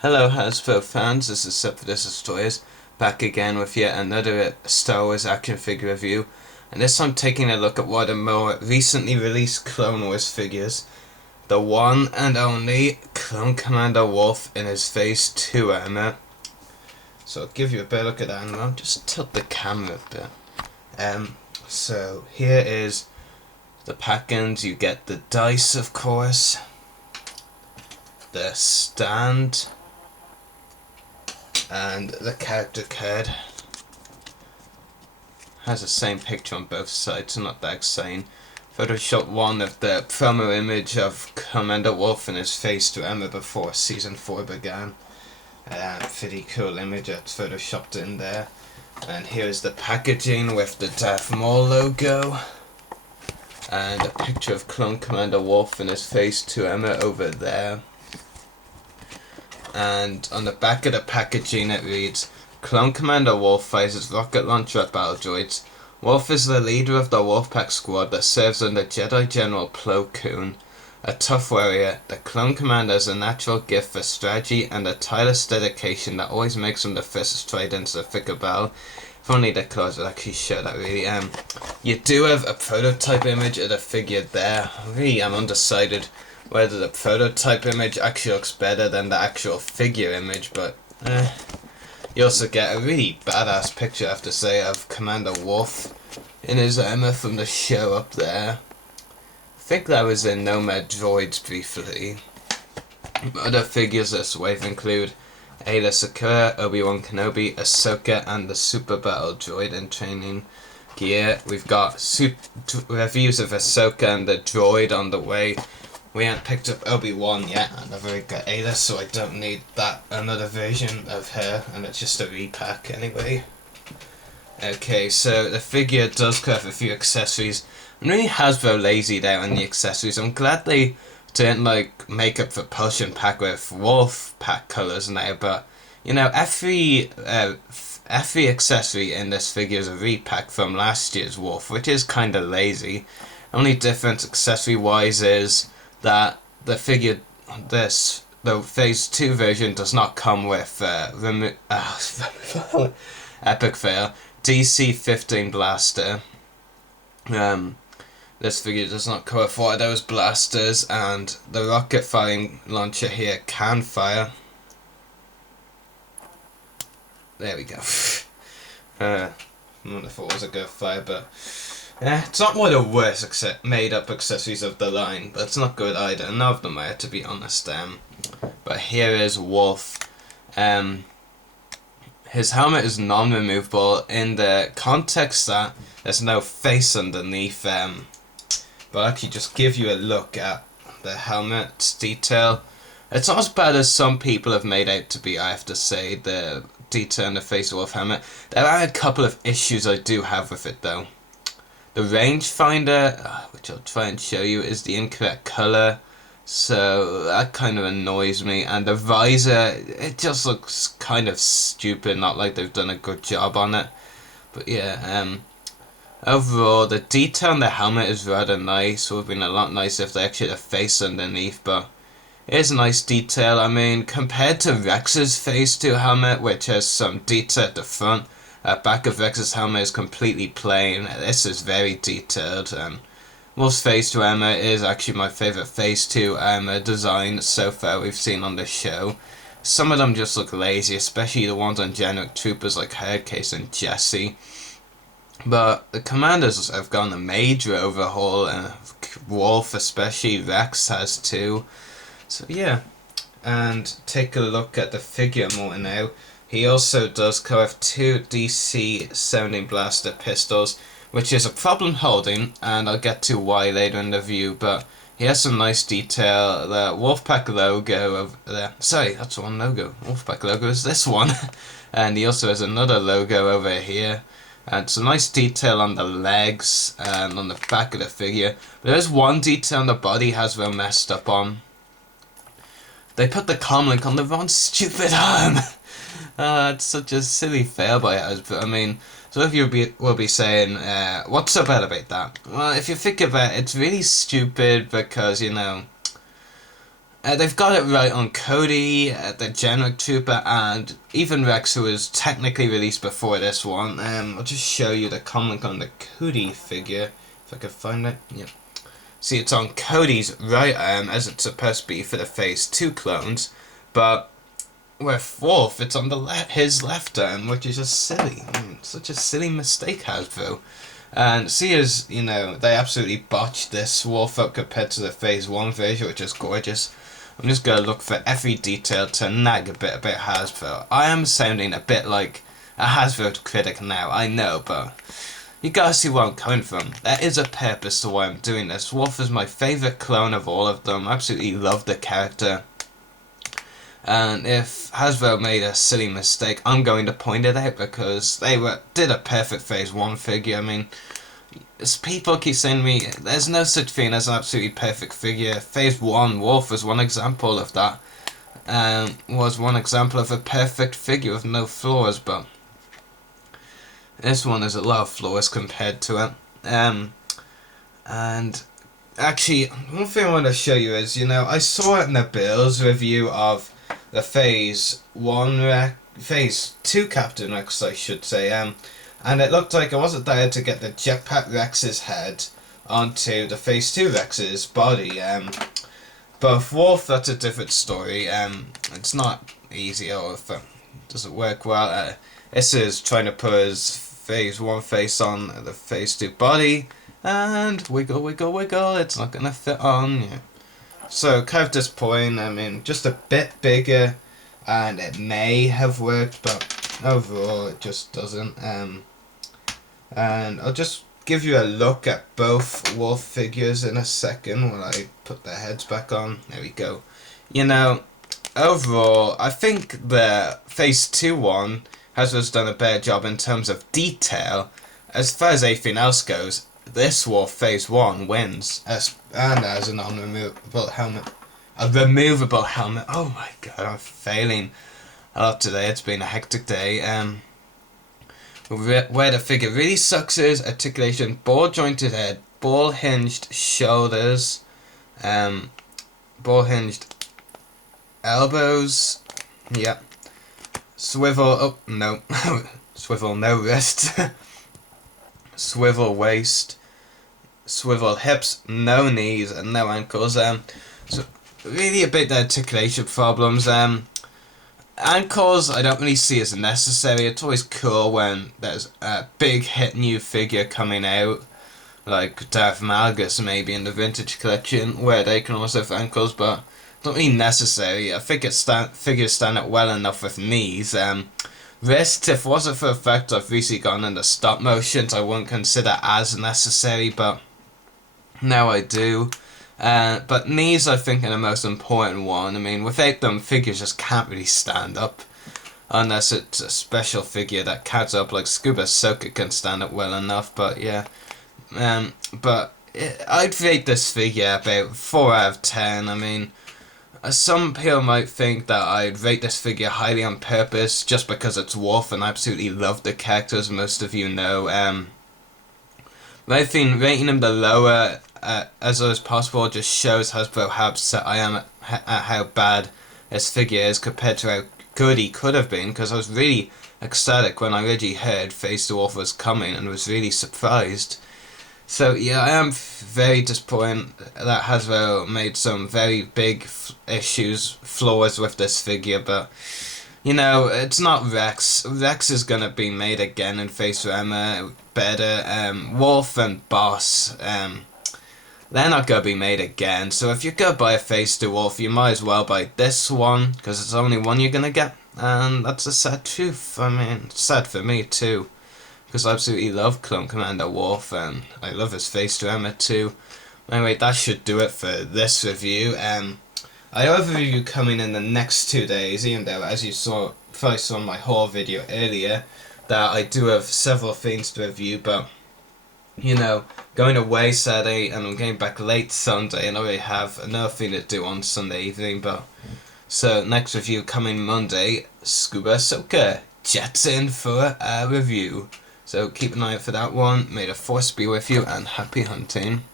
Hello Hasbro fans, this is This Toys, back again with yet another Star Wars action figure review, and this time taking a look at one of the more recently released Clone Wars figures, the one and only Clone Commander Wolffe in his Phase 2 armor. So I'll give you a better look at that, and I'll just tilt the camera a bit. So here is the packings. You get the dice, of course, the stand, and the character card. Has the same picture on both sides, so not that exciting. Photoshop one of the promo image of Commander Wolffe in his Phase 2 armor before Season 4 began. Pretty cool image that's photoshopped in there. And here's the packaging with the Darth Maul logo. And a picture of Clone Commander Wolffe in his Phase 2 armor over there. And on the back of the packaging it reads, Clone Commander Wolffe fires his rocket launcher at battle droids. Wolffe is the leader of the Wolfpack squad that serves under Jedi General Plo Koon. A tough warrior, the Clone Commander is a natural gift for strategy and a tireless dedication that always makes him the first to stride into the thick of battle. If only the colours would actually show that really. You do have a prototype image of the figure there. Really, I'm undecided whether the prototype image actually looks better than the actual figure image, but you also get a really badass picture, I have to say, of Commander Wolffe in his armor from the show up there. I think that was in Nomad Droids briefly. Other figures this wave include Ayla Secura, Obi-Wan Kenobi, Ahsoka, and the Super Battle Droid in training gear. We've got reviews of Ahsoka and the droid on the way. We haven't picked up Obi-Wan yet, and I've already got Ayla, so I don't need that another version of her, and it's just a repack anyway. Okay, so the figure does have a few accessories, and really Hasbro lazied out on the accessories. I'm glad they didn't make up for Push and Pack with Wolf Pack colours now, but you know, every accessory in this figure is a repack from last year's Wolf, which is kind of lazy. Only difference accessory wise is that the figure, the Phase 2 version does not come with epic fail, DC-15 blaster. This figure does not come with one of those blasters, and the rocket firing launcher here can fire. There we go. I wonder if it was a good fire, but it's not one of the worst made up accessories of the line, but it's not good either. None of them are, to be honest. But here is Wolffe. His helmet is non-removable in the context that there's no face underneath. But I'll actually just give you a look at the helmet's detail. It's not as bad as some people have made out to be, I have to say, the detail in the face of Wolffe helmet. There are a couple of issues I do have with it though. The rangefinder, which I'll try and show you, is the incorrect colour, so that kind of annoys me. And the visor, it just looks kind of stupid, not like they've done a good job on it. But yeah, overall, the detail on the helmet is rather nice. It would have been a lot nicer if they actually had a face underneath, but it is a nice detail. I mean, compared to Rex's Phase 2 helmet, which has some detail at the front, back of Rex's helmet is completely plain. This is very detailed, and Wolffe's Phase 2 armor is actually my favourite Phase 2 armor design so far we've seen on this show. Some of them just look lazy, especially the ones on generic troopers like Hardcase and Jesse. But the commanders have gone a major overhaul, and Wolffe especially, Rex has too. So yeah, and take a look at the figure more now. He also does come with two DC-17 blaster pistols, which is a problem holding, and I'll get to why later in the review, but he has some nice detail. The Wolfpack logo over there. Sorry, that's one logo. Wolfpack logo is this one. And he also has another logo over here. And some nice detail on the legs and on the back of the figure. But there's one detail on the body Hasbro messed up on. They put the comlink on the wrong stupid arm. It's such a silly fail by Hasbro. I mean, so if you will be saying, what's so bad about that? Well, if you think about it, it's really stupid because, you know, They've got it right on Cody, the Generic Trooper, and even Rex, who was technically released before this one. I'll just show you the comic on the Cody figure, if I can find it. Yep. See, it's on Cody's right arm, as it's supposed to be for the Phase 2 clones, but with Wolffe, it's on the his left arm, which is just silly. I mean, such a silly mistake, Hasbro. And see as, you know, they absolutely botched this Wolffe up compared to the Phase 1 version, which is gorgeous. I'm just going to look for every detail to nag a bit about Hasbro. I am sounding a bit like a Hasbro critic now, I know, but you gotta see where I'm coming from. There is a purpose to why I'm doing this. Wolffe is my favourite clone of all of them. I absolutely love the character. And if Hasbro made a silly mistake, I'm going to point it out because they did a perfect Phase 1 figure. I mean, people keep saying to me, there's no such thing as an absolutely perfect figure. Phase 1 Wolffe was one example of that. Was one example of a perfect figure with no flaws, but this one has a lot of flaws compared to it. And actually, one thing I want to show you is, you know, I saw it in the Bills review of the Phase 2 Captain Rex, I should say, and it looked like I wasn't there to get the Jetpack Rex's head onto the Phase 2 Rex's body. But for Wolffe, that's a different story. It's not easy, or if it doesn't work well. This is trying to put his Phase 1 face on the Phase 2 body, and wiggle, wiggle, wiggle, it's not gonna fit on. Yeah. So, kind of disappointing. I mean, just a bit bigger, and it may have worked, but overall it just doesn't. And I'll just give you a look at both Wolffe figures in a second while I put their heads back on. There we go. You know, overall, I think the Phase 2 one has just done a better job in terms of detail. As far as anything else goes, this Wolffe Phase 1 wins, and as an unremovable helmet. A removable helmet. Oh my god, I'm failing a lot today. It's been a hectic day. Where the figure really sucks is articulation, ball jointed head, ball hinged shoulders, ball hinged elbows. Yep. Swivel. Oh no, swivel no wrist. Swivel waist. Swivel hips, no knees, and no ankles. So really a bit the articulation problems. Ankles I don't really see as necessary. It's always cool when there's a big hit new figure coming out, like Darth Malgus maybe in the vintage collection, where they can also have ankles, but not really necessary. I think figures stand out well enough with knees. Wrists, if it wasn't for the fact I've recently gone into stop motions, I wouldn't consider as necessary, but now I do. But knees, I think, are the most important one. I mean, without them, figures just can't really stand up. Unless it's a special figure that catches up, like Scuba Soaker can stand up well enough, but yeah. I'd rate this figure about 4 out of 10. I mean, some people might think that I'd rate this figure highly on purpose, just because it's Wolffe, and I absolutely love the character, as most of you know. But I think rating him the lower as low as possible just shows Hasbro how upset I am at how bad this figure is compared to how good he could have been, because I was really ecstatic when I originally heard Phase 2 Wolffe was coming and was really surprised. So yeah, I am very disappointed that Hasbro made some very big flaws with this figure, but you know, it's not Rex. Rex is gonna be made again in Phase 2 Armour, better. Wolffe and Boss, they're not gonna be made again. So if you're gonna buy a Phase 2 Wolffe, you might as well buy this one, because it's the only one you're gonna get. And that's a sad truth. I mean, it's sad for me too, because I absolutely love Clone Commander Wolffe, and I love his Phase 2 Armour too. Anyway, that should do it for this review. I have a review coming in the next 2 days, even though, as you probably saw in my haul video earlier, that I do have several things to review, but, you know, going away Saturday, and I'm getting back late Sunday, and I already have another thing to do on Sunday evening, but, so, next review coming Monday, Scuba Soaker jets in for a review. So, keep an eye out for that one. May the force be with you, and happy hunting.